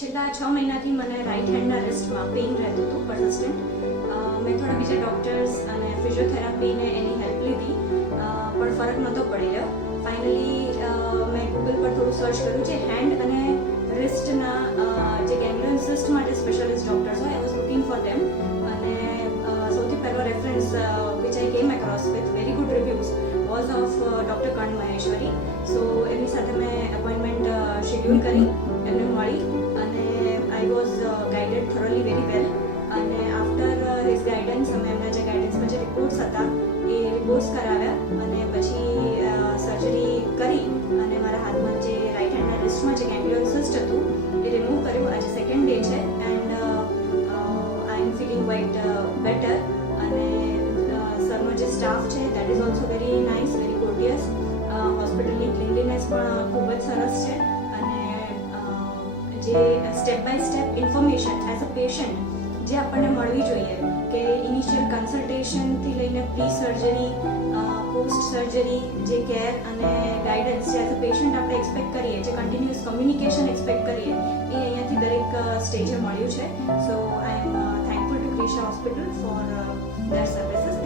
છેલ્લા 6 મહિનાથી મને રાઈટ હેન્ડના રિસ્ટમાં પેઇન રહેતું હતું પરસિસ્ટન્ટ. મેં થોડા બીજા ડૉક્ટર્સ અને ફિઝિયોથેરાપીને એની હેલ્પ લીધી, પણ ફરક નહોતો પડી રહ્યો. ફાઇનલી મેં ગૂગલ પર થોડું સર્ચ કર્યું છે હેન્ડ અને રિસ્ટના જે ગેંગ્લિયન સિસ્ટ માટે સ્પેશિયાલિસ્ટ ડૉક્ટર્સ હોય, I was looking for them. અને સૌથી પહેલો reference which I came across with very good reviews was of doctor Karan Maheshwari. So એમની સાથે મેં એપોઇન્ટમેન્ટ શેડ્યુલ કરી, એમને મળી અને I was guided thoroughly very well. અને આફ્ટર હિઝ ગાઈડન્સ અમે એમના જે ગાઈડન્સમાં જે રિપોર્ટ્સ હતા એ રિપોર્ટ્સ કરાવ્યા અને પછી સર્જરી કરી અને મારા હાથમાં જે રાઈટ હેન્ડના રિસ્ટમાં જે ગેંગ્લિયન સિસ્ટ હતું એ રિમૂવ કર્યું. આજે સેકન્ડ ડે છે and I am feeling quite better. અને સરનો જે સ્ટાફ છે that is also very nice, very courteous. હોસ્પિટલની ક્લીનલીનેસ પણ ખૂબ જ સરસ છે. અને જે step by step information as a patient જે આપણને મળવી જોઈએ કે ઇનિશિયલ કન્સલ્ટેશનથી લઈને પ્રી સર્જરી, પોસ્ટ સર્જરી જે કેર અને ગાઈડન્સ જે એઝ અ પેશન્ટ આપણે એક્સપેક્ટ કરીએ, જે કન્ટિન્યુઅસ કમ્યુનિકેશન એક્સપેક્ટ કરીએ, એ અહીંયાથી દરેક સ્ટેજે મળ્યું છે. So I am thankful to Krisha hospital for their services.